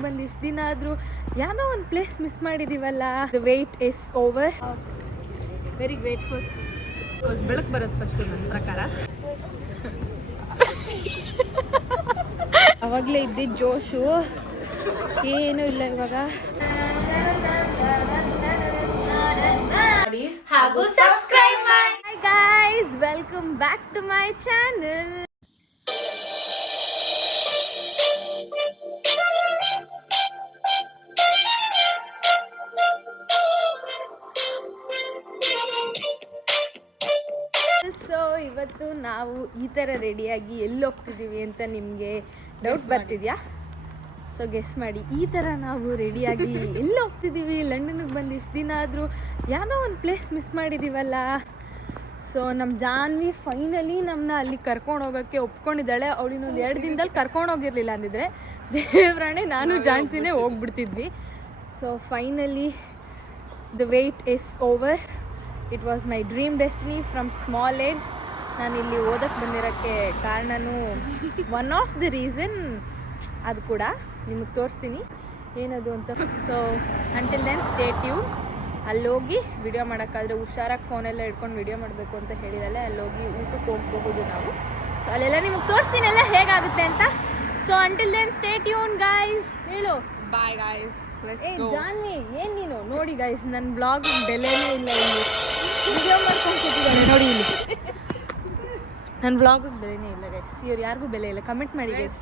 ಲಂಡನ್ಗೆ ಬಂದು ಇಷ್ಟು ದಿನ ಆದರೂ ಯಾವುದೋ ಒಂದು ಪ್ಲೇಸ್ ಮಿಸ್ ಮಾಡಿದ್ದೀವಲ್ಲ. The wait is over. Very grateful. ಬೆಳಕು ಬರುತ್ತೆ ಫಸ್ಟ್ ನನ್ನ ಪ್ರಕಾರ. ಅವಾಗಲೇ ಇದ್ದಿದ್ದು ಜೋಶು ಏನೂ ಇಲ್ಲ ಇವಾಗ. ಹಾಗೂ ಸಬ್ಸ್ಕ್ರೈಬ್ ಮಾಡಿ. Hi guys, welcome back to my channel. So ಇವತ್ತು ನಾವು ಈ ಥರ ರೆಡಿಯಾಗಿ ಎಲ್ಲಿ ಹೋಗ್ತಿದ್ದೀವಿ ಅಂತ ನಿಮಗೆ ಡೌಟ್ ಬರ್ತಿದ್ಯಾ? ಸೊ ಗೆಸ್ ಮಾಡಿ. ಈ ಥರ ನಾವು ರೆಡಿಯಾಗಿ ಎಲ್ಲಿ ಹೋಗ್ತಿದ್ದೀವಿ? ಲಂಡನ್ಗೆ ಬಂದು ಇಷ್ಟು ದಿನ ಆದರೂ ಯಾವುದೋ ಒಂದು ಪ್ಲೇಸ್ ಮಿಸ್ ಮಾಡಿದ್ದೀವಲ್ಲ. ಸೊ ನಮ್ಮ ಜಾನ್ವಿ ಫೈನಲಿ ನಮ್ಮನ್ನ ಅಲ್ಲಿ ಕರ್ಕೊಂಡು ಹೋಗೋಕ್ಕೆ ಒಪ್ಕೊಂಡಿದ್ದಾಳೆ. ಅವಳು ಇನ್ನೊಂದು 2 ದಿನದಲ್ಲಿ ಕರ್ಕೊಂಡು ಹೋಗಿರಲಿಲ್ಲ ಅಂದಿದ್ರೆ ದೇವ್ರಾಣೆ ನಾನು ಜಾನ್ಸಿನೇ ಹೋಗ್ಬಿಡ್ತಿದ್ವಿ. So finally the wait is over. It was my dream destiny from small age. ನಾನು ಇಲ್ಲಿ ಓದಕ್ಕೆ ಬಂದಿರೋಕ್ಕೆ ಕಾರಣನೂ ಒನ್ ಆಫ್ ದ ರೀಸನ್ ಅದು ಕೂಡ ನಿಮಗೆ ತೋರಿಸ್ತೀನಿ ಏನದು ಅಂತ. So until then stay tune. ಅಲ್ಲೋಗಿ ವಿಡಿಯೋ ಮಾಡೋಕ್ಕಾದ್ರೆ ಹುಷಾರಾಗಿ ಫೋನೆಲ್ಲ ಇಟ್ಕೊಂಡು ವಿಡಿಯೋ ಮಾಡಬೇಕು ಅಂತ ಹೇಳಿದಾಳೆ. ಅಲ್ಲೋಗಿ ಊಟಕ್ಕೆ ಹೋಗಬಹುದು ನಾವು. ಸೊ ಅಲ್ಲೆಲ್ಲ ನಿಮಗೆ ತೋರಿಸ್ತೀನಿ ಎಲ್ಲ ಹೇಗಾಗುತ್ತೆ ಅಂತ. So until then stay tune guys. ಹೇಳು ಬಾಯ್ ಗೈಸ್. ಜಾನ್ವಿ ಏನು ನೀನು ನೋಡಿ ಗೈಸ್, ನನ್ನ ಬ್ಲಾಗ್ ಬೆಲೆನೇ ಇಲ್ಲ. ಇಲ್ಲಿ ವಿಡಿಯೋ ಮಾಡ್ಕೊಂಡು ಕೂತಿದ್ದಾಳೆ ನೋಡಿ. ಇಲ್ಲಿ ನನ್ನ ಬ್ಲಾಗಿಗೆ ಬೆಲೆನೇ ಇಲ್ಲ ಗೈಸ್. ಇವ್ರು ಯಾರಿಗೂ ಬೆಲೆ ಇಲ್ಲ. ಕಮೆಂಟ್ ಮಾಡಿ ಗೈಸ್.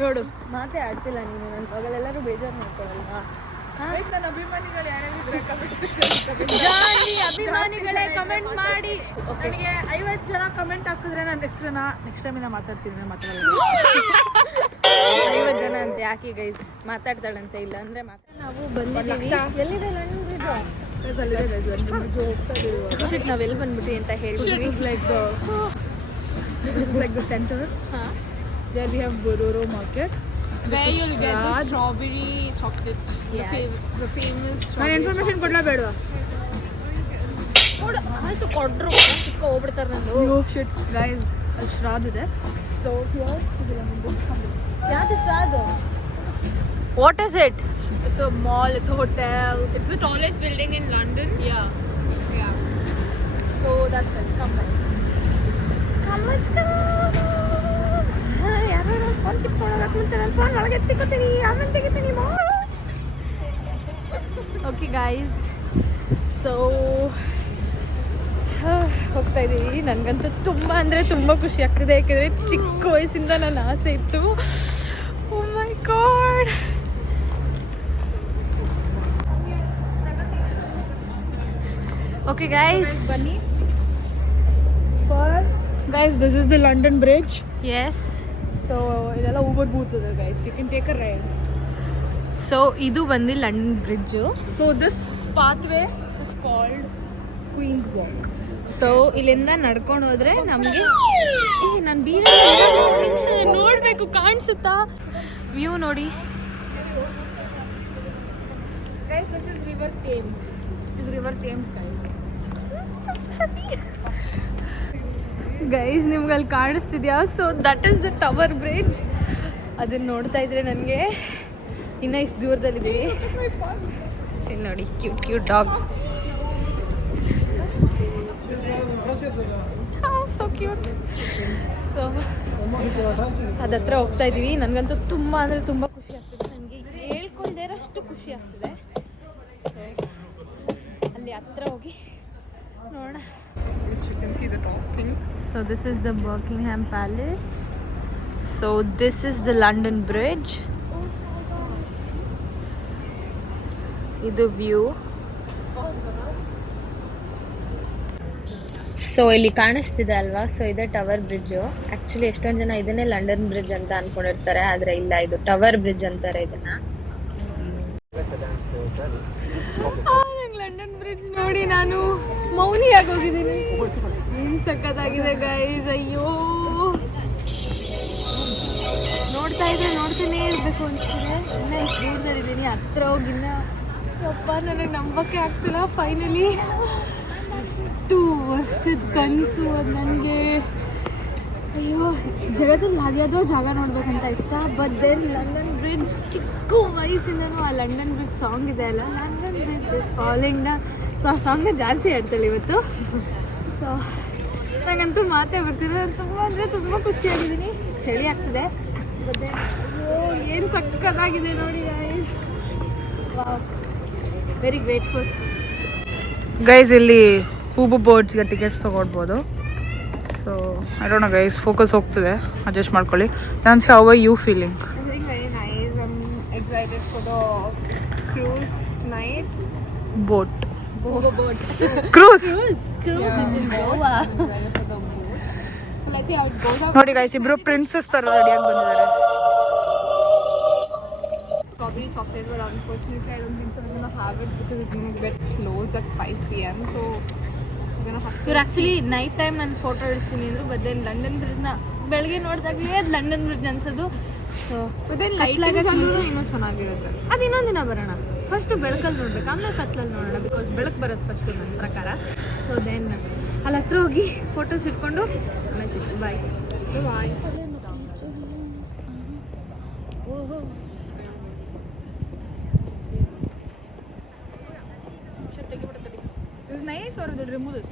ನೋಡು ಮಾತೇ ಆಡ್ತಿಲ್ಲ ನೀನು. ನನ್ನ ಬ್ಲಾಗಲ್ಲೆಲ್ಲರೂ ಬೇಜಾರು ಮಾಡ್ಕೊಳ್ಳಲ್ವಾ? ಜಾನ್ವಿ ಅಭಿಮಾನಿಗಳೇ ಕಮೆಂಟ್ ಮಾಡಿ. ನನಗೆ 50 ಜನ ಕಮೆಂಟ್ ಹಾಕಿದ್ರೆ ನನ್ನ ಹೆಸರನ್ನ ನೆಕ್ಸ್ಟ್ ಟೈಮಿಂದ ಮಾತಾಡ್ತೀನಿ. ಮಾತಾಡಲ್ಲ 50 ಜನ ಅಂತ ಯಾಕೆ ಗೈಸ್? ಮಾತಾಡ್ತಾಳಂತೆ. ಇಲ್ಲ ಅಂದರೆ ನಾವು ಬಂದಿದ್ದೀವಿ. ಎಲ್ಲಿದೆ ಲಂಡನ್ ಬ್ರಿಡ್ಜ್? ನಾವು ಎಲ್ಲಿ ಬಂದ್ಬಿಟ್ವಿ ಅಂತ ಹೇಳಿದ್ವಿ. This is like the center. There we have Bororo Market. Where you'll get the strawberry chocolate. Yes. The famous ನಾನು ಇನ್ಫಾರ್ಮೇಶನ್ ಕೊಡ್ಲಾ ಬೇಡವಾ? ಆಯ್ತು ಕೊಡ್ರು ಚಿಕ್ಕ ಹೋಗ್ಬಿಡ್ತಾರೆ ನಂದು. Oh shit guys, ಅಲ್ಲಿ ಶ್ರಾದ್ ಇದೆ. So here ಯಾವುದು ಶ್ರಾದ್? What is it? It's a mall, it's a hotel. It's the tallest building in London. Yeah. So that's it. Come back. Come, let's go. ಯಾರು ಫೋನ್ ಕಿತ್ಕೊಳ್ಳೋಕೆ ಮುಂಚೆ ನಾನು ಫೋನ್ ಒಳಗೆ ಎತ್ತಿಕೊತೀನಿ, ಆಮೇಲೆ ತೆಗಿತೀನಿ. Okay guys, so ಹೋಗ್ತಾ ಇದ್ದೀವಿ. ನನಗಂತೂ ತುಂಬ ಅಂದರೆ ತುಂಬ ಖುಷಿ ಆಗ್ತಿದೆ. ಯಾಕೆಂದರೆ ಚಿಕ್ಕ ವಯಸ್ಸಿಂದ ನನ್ನ ಆಸೆ ಇತ್ತು. Oh my God. Okay guys, ಬನ್ನಿ. Guys, this is the London Bridge. Yes. So ಇದೆಲ್ಲ ಊಬರ್ ಬೂತ್ಸ್ ಇದೆ guys. You can take a ride. So ಇದು ಬಂದು London Bridge. So this pathway is called Queen's Walk. So ಇಲ್ಲಿಂದ ನಡ್ಕೊಂಡು ಹೋದ್ರೆ ನಮಗೆ ನಾನು ಬೀರ ನೋಡಬೇಕು, ಕಾಣಿಸುತ್ತಾ ವ್ಯೂ ನೋಡಿ. Guys, this is River Thames. This is River Thames guys. Guys ನಿಮ್ಗೆ ಅಲ್ಲಿ ಕಾಣಿಸ್ತಿದ್ಯಾ? So that is the tower bridge. ಅದನ್ನು ನೋಡ್ತಾ ಇದ್ರೆ ನನಗೆ ಇನ್ನೂ ಇಷ್ಟು ದೂರದಲ್ಲಿದ್ದೀವಿ. ಇಲ್ಲಿ ನೋಡಿ cute cute dogs. So cute. So ಅದತ್ರ ಹೋಗ್ತಾ ಇದ್ದೀವಿ. ನನಗಂತೂ ತುಂಬ ಅಂದರೆ ತುಂಬ ಖುಷಿ ಆಗ್ತಿದೆ. ನನಗೆ ಹೇಳ್ಕೊಳ್ದೇ ಇರೋಷ್ಟು ಖುಷಿ ಆಗ್ತಿದೆ. ಸೊ ಅಲ್ಲಿ ಹತ್ರ ಹೋಗಿ ನೋಡೋಣ. Which you can see the top thing. So this is the Buckingham Palace. So this is the London Bridge. ಇದು ವ್ಯೂ. ಸೊ ಇಲ್ಲಿ ಕಾಣಿಸ್ತಿದೆ ಅಲ್ವಾ? ಸೊ ಇದೆ ಟವರ್ ಬ್ರಿಡ್ಜು. ಆ್ಯಕ್ಚುಲಿ ಎಷ್ಟೊಂದು ಜನ ಇದನ್ನೇ ಲಂಡನ್ ಬ್ರಿಡ್ಜ್ ಅಂತ ಅಂದ್ಕೊಂಡಿರ್ತಾರೆ, ಆದರೆ ಇಲ್ಲ, ಇದು ಟವರ್ ಬ್ರಿಡ್ಜ್ ಅಂತಾರೆ ಇದನ್ನ. ನಂಗೆ ಲಂಡನ್ ಬ್ರಿಡ್ಜ್ ನೋಡಿ ನಾನು ಮೌನಿಯಾಗಿ ಹೋಗಿದ್ದೀನಿ. ಏನು ಸಖತ್ತಾಗಿದೆ ಗೈಸ್. ಅಯ್ಯೋ ನೋಡ್ತಾ ಇದ್ರೆ ನೋಡ್ತಾನೇ ಇರಬೇಕು ಅನಿಸ್ತಿದೆ. ಇನ್ನೂ ಇಷ್ಟು ದೂರದಲ್ಲಿದ್ದೀನಿ. ಹತ್ರ ಹೋಗಿನ್ನ ಅಪ್ಪ ನನಗೆ ನಂಬಕ್ಕೆ ಆಗ್ತಿಲ್ಲ. ಫೈನಲಿ ಎಷ್ಟು ವರ್ಷದ ಕನಸು ಅದು ನನಗೆ. ಅಯ್ಯೋ ಜಗತ್ತಲ್ಲಿ ಯಾವ್ದ್ಯಾವುದೋ ಜಾಗ ನೋಡ್ಬೇಕಂತ ಇಷ್ಟ. ಬಟ್ ದೆನ್ ಲಂಡನ್ ಬ್ರಿಡ್ಜ್, ಚಿಕ್ಕ ವಯಸ್ಸಿಂದನೂ ಆ ಲಂಡನ್ ಬ್ರಿಡ್ಜ್ ಸಾಂಗ್ ಇದೆ ಅಲ್ಲ, London bridge is falling down. So ಆ ಸಾಂಗ್ನ ಜಾಸ್ತಿ ಹೇಳ್ತಾಳೆ ಇವತ್ತು. ಸೊ ನನಗಂತೂ ಮಾತೇ ಬರ್ತಿಲ್ಲ. ನಾನು ತುಂಬ ಅಂದರೆ ತುಂಬ ಖುಷಿಯಾಗಿದ್ದೀನಿ. ಚಳಿ ಆಗ್ತಿದೆ. ಬಟ್ ದೆನ್ ಅಯ್ಯೋ ಏನು ಸಕ್ಕತ್ತಾಗಿದೆ ನೋಡಿ guys. Wow, very grateful. Guys ಇಲ್ಲಿ ಹೂಬು ಬೋರ್ಡ್ಸ್ಗೆ ಟಿಕೆಟ್ಸ್ ತೊಗೊಳ್ಬೋದು. So I don't know guys, focus ಹೋಗ್ತಿದೆ, ಅಡ್ಜಸ್ಟ್ ಮಾಡ್ಕೊಳ್ಳಿ. Nancy, how are you feeling? I'm feeling very nice. I'm excited for the cruise tonight. Boat Boat. Cruise. Cruise is in Goa. I'm excited for the boat. So let's see how it goes. ನೋಡಿ guys, ಇಬ್ರು princess ತರ ರೆಡಿಯಾಗಿ ಬಂದಿದ್ದಾರೆ. Strawberry chocolate, but unfortunately I don't think so we're gonna have it because it's gonna get closed at 5 p.m. So we're gonna have to. ಇವ್ರು actually night time ನಾನು photo ಇಡ್ತೀನಿ ಅಂದರು. But then London ಬ್ರಿಡ್ಜ್ನ ಬೆಳಗ್ಗೆ ನೋಡಿದಾಗಲೇ ಅದು London bridge ಅನ್ಸೋದು. So But then lightings ಅಂದ್ರೂ ಇನ್ನೂ ಚೆನ್ನಾಗಿರುತ್ತೆ. ಅದು ಇನ್ನೊಂದು ದಿನ ಬರೋಣ. ಫಸ್ಟು ಬೆಳಕಲ್ಲಿ ನೋಡ್ಬೇಕು, ಆಮೇಲೆ ಕತ್ಲಲ್ಲಿ ನೋಡೋಣ. ಬಿಕಾಸ್ ಬೆಳಕು ಬರೋದು ಫಸ್ಟು ನನ್ನ ಪ್ರಕಾರ. ಸೊ ದೆನ್ ಅಲ್ಲಿ ಹತ್ರ ಹೋಗಿ ಫೋಟೋಸ್ ಇಟ್ಕೊಂಡು ಬಾಯ್ Bye. Is nice or will remove this?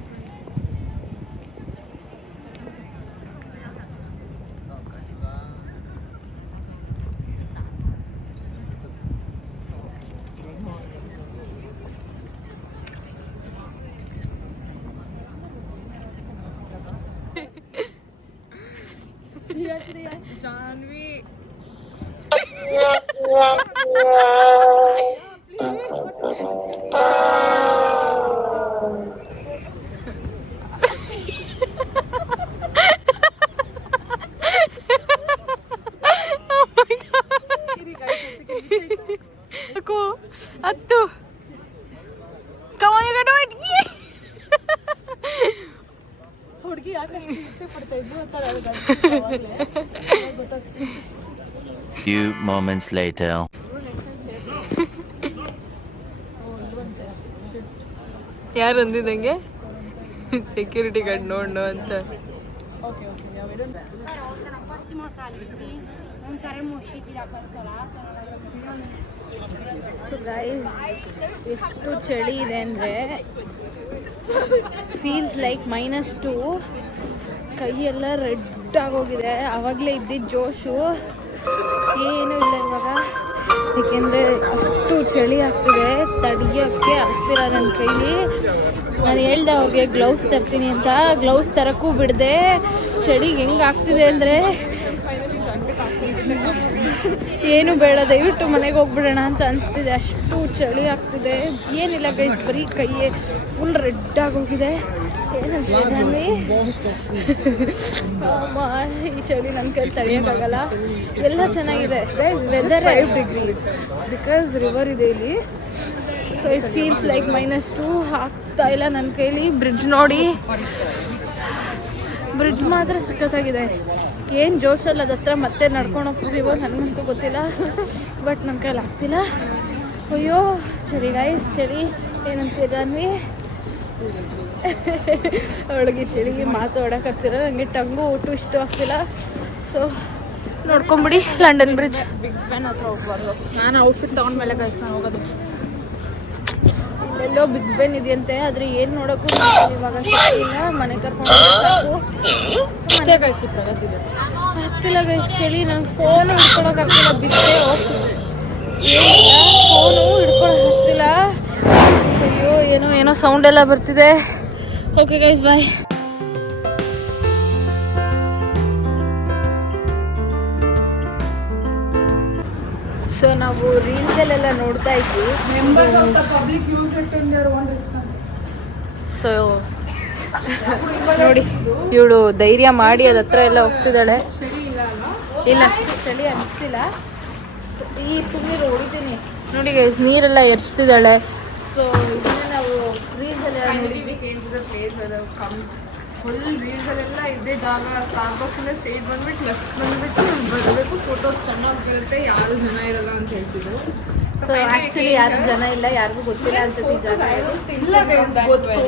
Janvi. ಹತ್ತು ಕಮಾನ್, ಯು ಕ್ಯಾನ್ ಡು ಇಟ್. ಹುಡುಗಿ ಯಾಕೆ ಪಡ್ತಾ ಇದ್ದು ಅಂತ ಗೊತ್ತಾಗ್ತದೆ. Few moments later. ಯಾರು ಅಂದಿದ್ದಂಗೆ ಸೆಕ್ಯೂರಿಟಿ ಗಾರ್ಡ್ ನೋಡು ಅಂತ. ಸೊ ಗೈಸ್, ಎಷ್ಟು ಚಳಿ ಇದೆ ಅಂದರೆ ಫೀಲ್ಸ್ ಲೈಕ್ -2. ಕೈಯೆಲ್ಲ ರೆಡ್ ಆಗೋಗಿದೆ. ಆವಾಗಲೇ ಇದ್ದಿದ್ದ ಜೋಶು ಏನೂ ಇಲ್ಲ ಇವಾಗ. ಏಕೆಂದರೆ ಅಷ್ಟು ಚಳಿ ಆಗ್ತಿದೆ, ತಡೆಯೋಕ್ಕೆ ಆಗ್ತಿಲ್ಲ ನನ್ನ ಕೈಲಿ. ನಾನು ಹೇಳ್ದೆ ಅವ್ರಿಗೆ ಗ್ಲೌಸ್ ತರ್ತೀನಿ ಅಂತ, ಗ್ಲೌಸ್ ತರೋಕ್ಕೂ ಬಿಡದೆ. ಚಳಿಗೆ ಹೆಂಗೆ ಆಗ್ತಿದೆ ಅಂದರೆ ಏನು ಬೇಡ, ದಯವಿಟ್ಟು ಮನೆಗೆ ಹೋಗ್ಬಿಡೋಣ ಅಂತ ಅನಿಸ್ತಿದೆ. ಅಷ್ಟು ಚಳಿ ಆಗ್ತಿದೆ. ಏನಿಲ್ಲ ಗೈಸ್, ಬರೀ ಕೈಯೇ ಫುಲ್ ರೆಡ್ ಆಗೋಗಿದೆ. ಏನಂತ ಈ ಚಳಿ ನನ್ನ ಕೈ ತಡೆಯೋಕ್ಕಾಗಲ್ಲ. ಎಲ್ಲ ಚೆನ್ನಾಗಿದೆ. ವೆದರ್ 5 degrees ಬಿಕಾಸ್ ರಿವರ್ ಇದೆ ಇಲ್ಲಿ. So it feels like -2. ಆಗ್ತಾ ಇಲ್ಲ ನನ್ನ ಕೈಲಿ. ಬ್ರಿಡ್ಜ್ ನೋಡಿ, ಬ್ರಿಡ್ಜ್ ಮಾತ್ರ ಸಖತ್ತಾಗಿದೆ. ಏನು ಜೋಶಲ್ಲಿ ಅದ ಹತ್ರ ಮತ್ತೆ ನಡ್ಕೊಂಡು ಹೋಗ್ತಿದ್ದೀವೋ ನನಗಂತೂ ಗೊತ್ತಿಲ್ಲ. ಬಟ್ ನನ್ನ ಕೈಲಿ ಆಗ್ತಿಲ್ಲ. ಅಯ್ಯೋ ಚಳಿ ಗೈಸ್, ಚಳಿ ಏನಂತೀರ ಜಾನ್ವಿ? ಅವಳಿಗೆ ಚಳಿಗೆ ಮಾತಾಡೋಕ್ಕಾಗ್ತಿಲ್ಲ. ನನಗೆ ಟಂಗು ಟ್ವಿಸ್ಟ್ ಆಗ್ತಿಲ್ಲ. ಸೊ ನೋಡ್ಕೊಂಬಿಡಿ ಲಂಡನ್ ಬ್ರಿಡ್ಜ್. ಬಿಗ್ ಬ್ಯಾನ್ ಹತ್ರ ಹೋಗ್ಬಾರ್ದು. ನಾನು ಔಟ್ಫಿಟ್ ತೊಗೊಂಡ್ಮೇಲೆ ಗೈಸ್ ನಾನು ಹೋಗೋದು. ಎಲ್ಲೋ ಬಿಗ್ ಬೆನ್ ಇದೆಯಂತೆ, ಆದರೆ ಏನು ನೋಡೋಕ್ಕೂ ಇವಾಗ ಸಿಗ್ತಿಲ್ಲ. ಮನೆ ಕರ್ಕೊಂಡು ಸಾಕು. ಅಷ್ಟೇ ಗೈಸ್, ಪ್ರಗತಿದೆ ಆಗ್ತಿಲ್ಲ ಗೈಸ್ ಚಳಿ. ನಂಗೆ ಫೋನು ಹಿಡ್ಕೊಳಕ್ಕಾಗ್ತಿಲ್ಲ. ಬಿದ್ದೆ ಹೋಗ್ತಿಲ್ಲ, ಫೋನು ಹಿಡ್ಕೊಳಕ್ಕಾಗ್ತಿಲ್ಲ. ಅಯ್ಯೋ ಏನೋ ಸೌಂಡ್ ಎಲ್ಲ ಬರ್ತಿದೆ. ಓಕೆ ಗೈಸ್, ಬಾಯ್. ಸೊ ನಾವು ರೀಲ್ಸಲ್ಲೆಲ್ಲ ನೋಡ್ತಾ ಇದ್ವಿ. ಸೊ ನೋಡಿ, ಇವಳು ಧೈರ್ಯ ಮಾಡಿ ಅದ ಹತ್ರ ಎಲ್ಲ ಹೋಗ್ತಿದ್ದಾಳೆ. ಇಲ್ಲ ಅಷ್ಟು ಚಳಿ ಅನಿಸ್ತಿಲ್ಲ. ಈ ಸುಮ್ಮನೆ ಹೊಡಿತೀನಿ ನೋಡಿ ಗೈಸ್, ನೀರೆಲ್ಲ ಎರ್ಚ್ತಿದ್ದಾಳೆ. ಸೊ ಇದನ್ನೇ ನಾವು ರೀಲ್ಸಲ್ಲೆಲ್ಲ ನೋಡಿದ್ವಿ. ಫುಲ್ ರೀಲ್ಸಲ್ಲೆಲ್ಲ ಇದ್ದೇ ಜಾಗ. ಸ್ಟಾರ್ಬಕ್ಸಿಂದ ಸ್ಟ್ರೈಟ್ ಬಂದ್ಬಿಟ್ಟು ಲೆಫ್ಟ್ ಬಂದ್ಬಿಟ್ಟು ಬರಬೇಕು. ಫೋಟೋಸ್ ಚೆನ್ನಾಗಿ ಬರುತ್ತೆ, ಯಾರು ಜನ ಇರಲ್ಲ ಅಂತ ಹೇಳ್ತಿದ್ರು. ಸೊ ಆ್ಯಕ್ಚುಲಿ ಯಾರು ಜನ ಇಲ್ಲ, ಯಾರಿಗೂ ಗೊತ್ತಿಲ್ಲ ಅನ್ಸುತ್ತೆ ಈ ಜಾಗ. ಇಲ್ಲ ಗೈಸ್, ಗೊತ್ತು.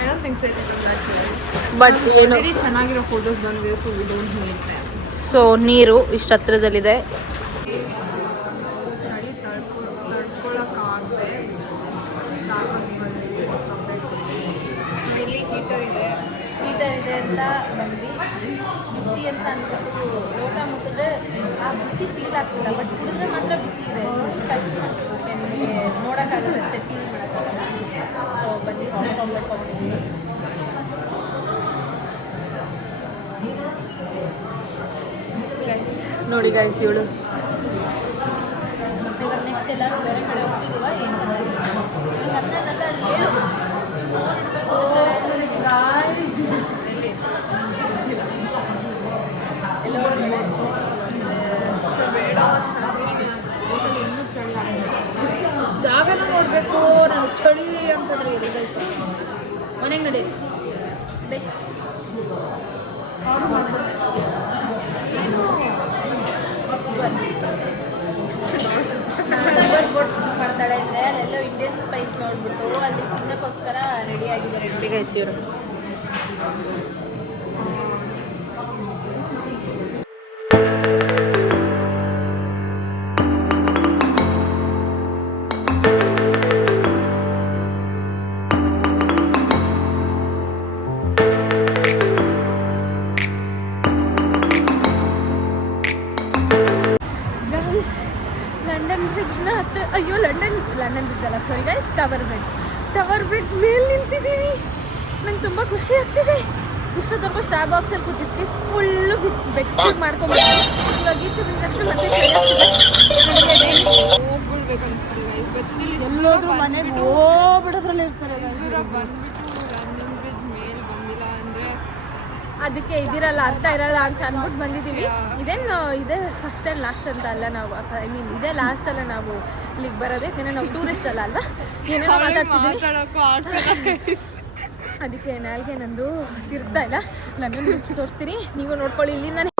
I don't think so. It was that good. But ಏನು ಚೆನ್ನಾಗಿರೋ ಫೋಟೋಸ್ ಬಂದಿದೆ, so we don't need them. So ನೀರು ಇಷ್ಟು ಹತ್ರದಲ್ಲಿದೆ. ಚಳಿ ತಡ್ಕೊಳಕ್ಕಾಗದೆ ಸ್ಟಾರ್ಬಕ್ಸ್ ಬಂದಿದ್ದೀವಿ, ಚಾಕ್ಲೇಟ್ ಸೊ ಇಲ್ಲಿ ಹೀಟರ್ ಇದೆ ಅಂತ ಬಂದು ಬಿಸಿ ಅಂತ ಅಂದ್ಬಿಟ್ಟು ಲೋಟ ಮುಟ್ಟಿದ್ರೆ ಆ ಬಿಸಿ ಫೀಲ್ ಆಗ್ತಿಲ್ಲ, ಬಟ್ ಕುಡಿದ್ರೆ ಮಾತ್ರ ಬಿಸಿ ಇದೆ. ನಿಮಗೆ ನೋಡೋಕ್ಕಾಗಲ್ಲ ಅಷ್ಟೇ, ಫೀಲ್ ಮಾಡೋಕ್ಕಾಗಲ್ಲ. ಸೊ ಬಂದು ಹಾಕೊಂಡ್ಬಿಟ್ಟಿದ್ದೀವಿ. ನೋಡಿ ಗೈಸ್ ಇವಳು ಇವಾಗ ನೆಕ್ಸ್ಟ್ ಎಲ್ಲರೂ ಬೇರೆ ಕಡೆ ಹೋಗ್ತಿದ್ದೀವ ಏನು ಈಗ ಅದನ್ನೆಲ್ಲ ಹೇಳು ಎಲ್ಲೋ ಬೇಡ, ಹೋಟೆಲ್ ಇನ್ನೂ ಚಳಿ ಆಗ್ತದೆ. ಜಾಗನ ನೋಡಬೇಕು. ನಾನು ಚಳಿ ಅಂತಂದ್ರೆ ಮನೆಗೆ ನಡೀರಿ ಬೆಸ್ಟ್. ಬೋಟ್ ಮಾಡ್ತಾಳೆ ಅಂದರೆ ಅಲ್ಲೆಲ್ಲೋ ಇಂಡಿಯನ್ ಸ್ಪೈಸ್ ನೋಡ್ಬಿಟ್ಟು ಅಲ್ಲಿ ತಿನ್ನೋಕ್ಕೋಸ್ಕರ ರೆಡಿ ಆಗಿದ್ದಾರೆ ನೋಡಿ ಗೈಸ್ ಇವರು. ಲಂಡನ್ ಬ್ರಿಡ್ಜ್ನ ಅಯ್ಯೋ ಲಂಡನ್ ಬ್ರಿಡ್ಜ್ ಅಲ್ಲ, ಸಾರಿ ಗೈಸ್, ಟವರ್ ಬ್ರಿಡ್ಜ್ ಮೇಲೆ ನಿಂತಿದ್ದೀವಿ. ನಂಗೆ ತುಂಬ ಖುಷಿ ಆಗ್ತಿದೆ. ಇಷ್ಟೊತ್ತವರೆಗೂ ಸ್ಟಾರ್ ಬಾಕ್ಸಲ್ಲಿ ಕೂತಿದ್ವಿ, ಫುಲ್ಲು ಬೆಚ್ಚಗೆ ಮಾಡ್ಕೊಂಡ್ಬಿಟ್ಟು ಇವಾಗ ಈಚೆ ಬಂದ ತಕ್ಷಣ ಮತ್ತೆ ಚಳಿ ಆಗ್ತಿದೆ. ಹೋಗ್ಬಿಡ್ಬೇಕನ್ನಿಸ್ತದೆ ಎಲ್ಲೋದ್ರೂ ಮನೆಗೆ ಹೋಗ್ಬಿಡೋದ್ರಲ್ಲಿ ಇರ್ತಾರೆ. ಬಂದ್ಬಿಟ್ಟು ಲಂಡನ್ ಬ್ರಿಡ್ಜ್ ಮೇಲೆ ಬಂದಿಲ್ಲ ಅಂದರೆ ಅದಕ್ಕೆ ಇದಿರಲ್ಲ, ಅರ್ಥ ಇರಲ್ಲ ಅಂತ ಅಂದ್ಬಿಟ್ಟು ಬಂದಿದ್ದೀವಿ. ಇದೇ ಫಸ್ಟ್ ಆ್ಯಂಡ್ ಲಾಸ್ಟ್ ಅಂತ ಅಲ್ಲ, ನಾವು ಐ ಮೀನ್ ಇದೇ ಲಾಸ್ಟ್ ಅಲ್ಲ ನಾವು ಇಲ್ಲಿಗೆ ಬರೋದು, ಯಾಕೆಂದರೆ ನಾವು ಟೂರಿಸ್ಟ್ ಅಲ್ಲ ಅಲ್ವಾ, ಏನೇನೋ ಮಾತಾಡ್ತಿದ್ದೀವಿ. ಅದಕ್ಕೆ ನಾಲ್ಗೆ ನಂದು ತಿರ್ಗ್ತಾ ಇಲ್ಲ. ಲಂಡನ್ ಬ್ರಿಡ್ಜ್ ತೋರಿಸ್ತೀನಿ, ನೀವು ನೋಡ್ಕೊಳ್ಳಿ ಇಲ್ಲಿಂದಾನೆ.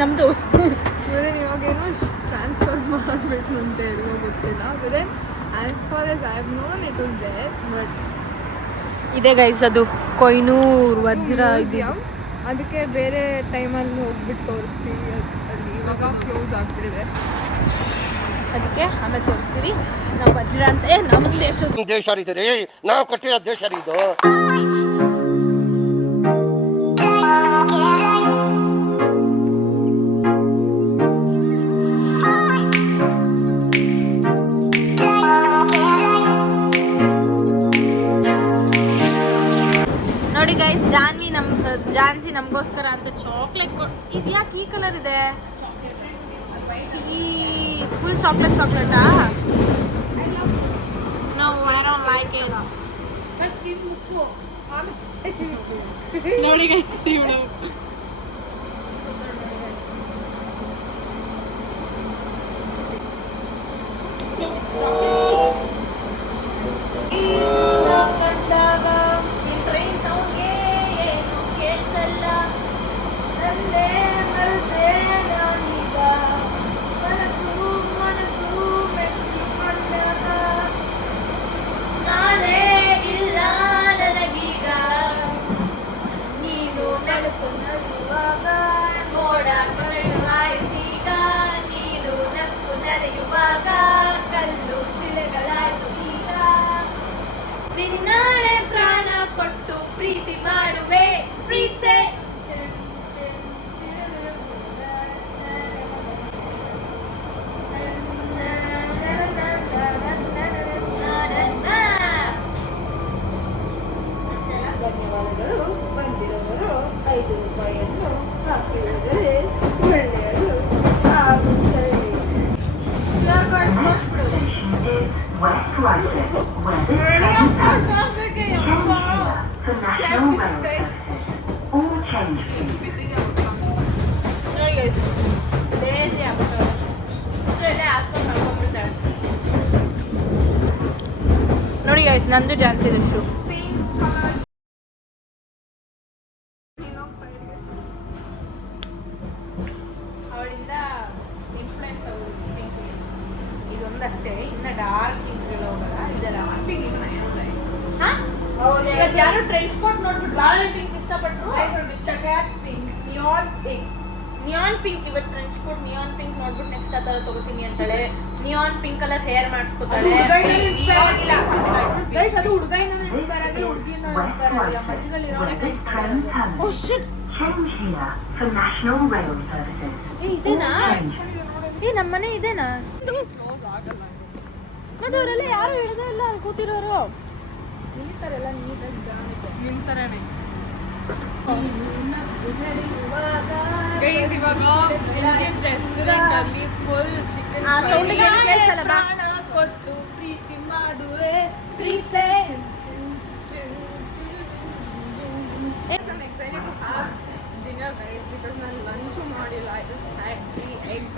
ನಮ್ಮದು ಮತ್ತೆ ಇವಾಗೇನೋ ಟ್ರಾನ್ಸ್ಫರ್ ಮಾಡಬೇಕು ಅಂತ ಎಲ್ಲೋ ಗೊತ್ತಿಲ್ಲ. But then as far as I have known it was there, but ಇದೆ ಗೈಸ್ ಅದು ಕೊಯ್ನೂರು ವಜ್ರ ಇದೆ. ಅದಕ್ಕೆ ಬೇರೆ ಟೈಮಲ್ಲಿ ಹೋಗ್ಬಿಟ್ಟು ತೋರಿಸ್ತೀವಿ. ಅಲ್ಲಿ ಇವಾಗ ಕ್ಲೋಸ್ ಆಗ್ಬಿಟ್ಟಿದೆ, ಅದಕ್ಕೆ ಆಮೇಲೆ ತೋರಿಸ್ತೀವಿ. ನಾವು ವಜ್ರ ಅಂತ ನಮ್ಮ ದೇಶ ರೀ, ನಾವು ಕಟ್ಟಿರೋ ದೇಶ ಇದು. ನೋಡಿ ಗೈಸ್, ಜಾನ್ಸಿ ನಮಗೋಸ್ಕರ ಅಂತ ಚಾಕ್ಲೇಟ್ ಇದು ಯಾಕೆ ಈ ಕಲರ್ ಇದೆ? ಫುಲ್ ಚಾಕ್ಲೇಟಾ? No, I don't like it. ನೋಡಿ ಗೈಸ್ ಇವಳು ನಿನ್ನಾಳೆ ಪ್ರಾಣ ಕೊಟ್ಟು ಪ್ರೀತಿ ಮಾಡುವೆ, ಪ್ರೀತಿ ಧನ್ಯವಾದಗಳು. ಬಂದಿರೋವರು 5 ರೂಪಾಯಿಯನ್ನು ಹಾಕಿರುವುದರೆ ಒಳ್ಳೆಯದು ಆಗುತ್ತದೆ. ರೆಡಿ ಆಗ್ತಾ ನೋಡಿ ಗೈಸ್ ಡೈಲಿ ಆಗ್ಬಿಟ್ಟವ್ರೆ ಇದ್ರಲ್ಲೇ ಹಾಕ್ಕೊಂಡು ಮಾಡ್ಕೊಂಡ್ಬಿಡ್ತಾರೆ. ನೋಡಿ ಗೈಸ್ ನಂದು ಜಾನ್ಸಿ ಶೂ ಅವಳಿಂದ ಇನ್ಫ್ಲೂಯೆನ್ಸ್ ಆಗೋದು ಪಿಂಕ್ಗೆ. ಇದೊಂದಷ್ಟೇ, ಇನ್ನು ಡಾರ್ಕ್ ಪಿಂಕ್ಗೆಲ್ಲ ಹೋಗಲ್ಲ. ಇದೆಲ್ಲ ಹಾಂ ಇವತ್ತು ಯಾರು ಟ್ರೆಂಚ್ ಕೋಟ್ ನೋಡ್ಬಿಟ್ಟು ಲಾರೆಲ್ ಪಿಂಕ್ ಇಷ್ಟಪಟ್ಟರು. ನಿಯಾನ್ ಪಿಂಕ್ ಇವತ್ತು ಟ್ರೆಂಚ್ ಕೋಟ್ ನಿಯಾನ್ ಪಿಂಕ್ ನೋಡ್ಬಿಟ್ಟು ನೆಕ್ಸ್ಟ್ ಆ ಥರ ತಗೋತೀನಿ ಅಂತಾಳೆ. ನಿಯಾನ್ ಪಿಂಕ್ ಕಲರ್ ಹೇರ್ ಮಾಡಿಸ್ಕೊತಾಳೆ. ಗೈಸ್ ಅದು ಹುಡುಗಿಯಿಂದ ಇನ್ಸ್ಪೈರ್ ಆಗಿಲ್ಲ, ಹುಡುಗಿಯಿಂದ ಇನ್ಸ್ಪೈರ್ ಆಗಿಲ್ಲ, ಮಧ್ಯದಲ್ಲಿ ಇರೋಣ. ಓ ಶಿಟ್, ಇದೇನಾ? ನಮ್ಮನೆ ಇದೇನಾ? ಮತ್ತೆ ಅವರೆಲ್ಲ ಯಾರು ಹೇಳ್ದೆ ಇಲ್ಲ ಅಲ್ಲಿ ಕೂತಿರೋರು ನಿಲ್ತಾರೆಲ್ಲ ನೀಟಾಗಿ ನಿಂತರೇನೆ ಗೈಸ್. ಇವಾಗ ಇಂಡಿಯನ್ ರೆಸ್ಟೋರೆಂಟ್ ಅಲ್ಲಿ ಫುಲ್ ಚಿಕನ್ ಕೊಟ್ಟು ಪ್ರೀತಿ ಮಾಡುವೆ ಪ್ರೀತಿ. I'm excited to have dinner guys because ನಾನು lunch ಮಾಡಿಲ್ಲ. I just had 3 eggs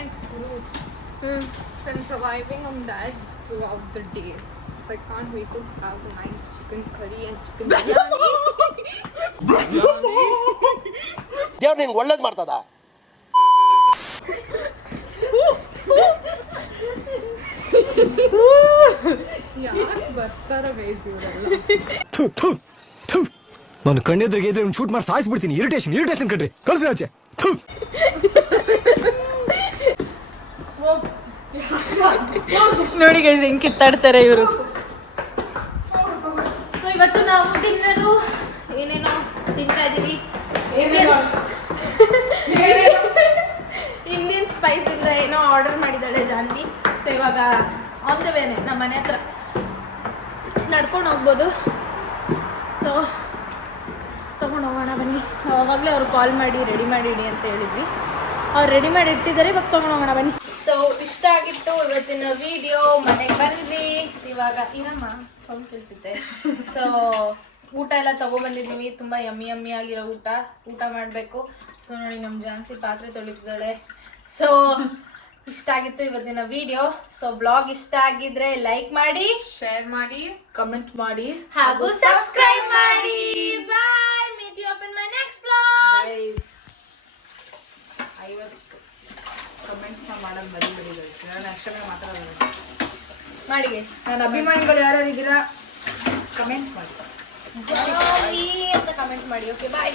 and fruits. So I'm surviving on that throughout the day. So I can't wait to have a nice chicken curry and chicken biryani. ದೇವ್ರು ನಿನ್ಗೆ ಒಳ್ಳೇದು ಮಾಡ್ತದ. ನಾನು ಕಣ್ಣೆದ್ರಿಗೆ ಇದ್ರೆ shoot ಮಾಡಿ ಸಾಯಿಸ್ಬಿಡ್ತೀನಿ. Irritation ಕಣ್ರಿ, ಕಳ್ಸಿ ಆಚೆ. ನೋಡಿ ಗೈಸ್ ಹೆಂಗ್ ಕಿತ್ತಾಡ್ತಾರೆ ಇವರು. ಸೊ ಇವತ್ತು ನಾವು ಡಿನ್ನರು ಏನೇನೋ ತಿಂತಾ ಇದೀವಿ. ಇಂಡಿಯನ್ ಸ್ಪೈಸ್ ಇಂದ ಏನೋ ಆರ್ಡರ್ ಮಾಡಿದ್ದಾಳೆ ಜಾನ್ವಿ. ಸೊ ಇವಾಗ ಆನ್ ದ ವೇನೆ ನಮ್ಮ ಮನೆ ಹತ್ರ ನಡ್ಕೊಂಡು ಹೋಗ್ಬೋದು. ಸೊ ತೊಗೊಂಡು ಹೋಗೋಣ ಬನ್ನಿ. ಅವಾಗಲೇ ಅವ್ರು ಕಾಲ್ ಮಾಡಿ ರೆಡಿ ಮಾಡಿ ಇಡಿ ಅಂತ ಹೇಳಿದ್ವಿ. ಅವ್ರು ರೆಡಿ ಮಾಡಿ ಇಟ್ಟಿದ್ದಾರೆ, ಇವಾಗ ತೊಗೊಂಡು ಹೋಗೋಣ ಬನ್ನಿ. ಸೊ ಇಷ್ಟ ಆಗಿತ್ತು ಇವತ್ತಿನ ವಿಡಿಯೋ. ಮನೆಗೆ ಬಂದ್ವಿ, ಇವಾಗ ಇರಮ್ಮ ಸೌಂಡ್ ಕೇಳಿಸುತ್ತೆ. ಸೊ ಊಟ ಎಲ್ಲ ತೊಗೊಬಂದಿದ್ದೀವಿ, ತುಂಬ ಯಮ್ಮಿ ಆಗಿರೋ ಊಟ ಮಾಡಬೇಕು. ಸೊ ನೋಡಿ ನಮ್ಮ ಜಾನ್ಸಿ ಪಾತ್ರೆ ತೊಳಿತಿದ್ದಾಳೆ. ಸೊ ಇಷ್ಟ ಆಗಿತ್ತು ಇವತ್ತಿನ ವಿಡಿಯೋ. ಸೊ ಬ್ಲಾಗ್ ಇಷ್ಟ ಆಗಿದ್ರೆ ಲೈಕ್ ಮಾಡಿ, ಶೇರ್ ಮಾಡಿ, ಕಮೆಂಟ್ ಮಾಡಿ ಹಾಗೂ ಸಬ್ಸ್ಕ್ರೈಬ್ ಮಾಡಿ. Bye, meet you up in my next blog. 50 comments ಮಾಡೋದು ಬರೀ ನಾನು ಅಷ್ಟೇ ಮಾತಾಡೋದು ಮಾಡಿ ಗೈಸ್. ನನ್ನ ಅಭಿಮಾನಿಗಳು ಯಾರು ಇದ್ದೀರಾ ಕಮೆಂಟ್ ಮಾಡಿ ಅಂತ ಕಮೆಂಟ್ ಮಾಡಿ. ಓಕೆ ಬಾಯ್.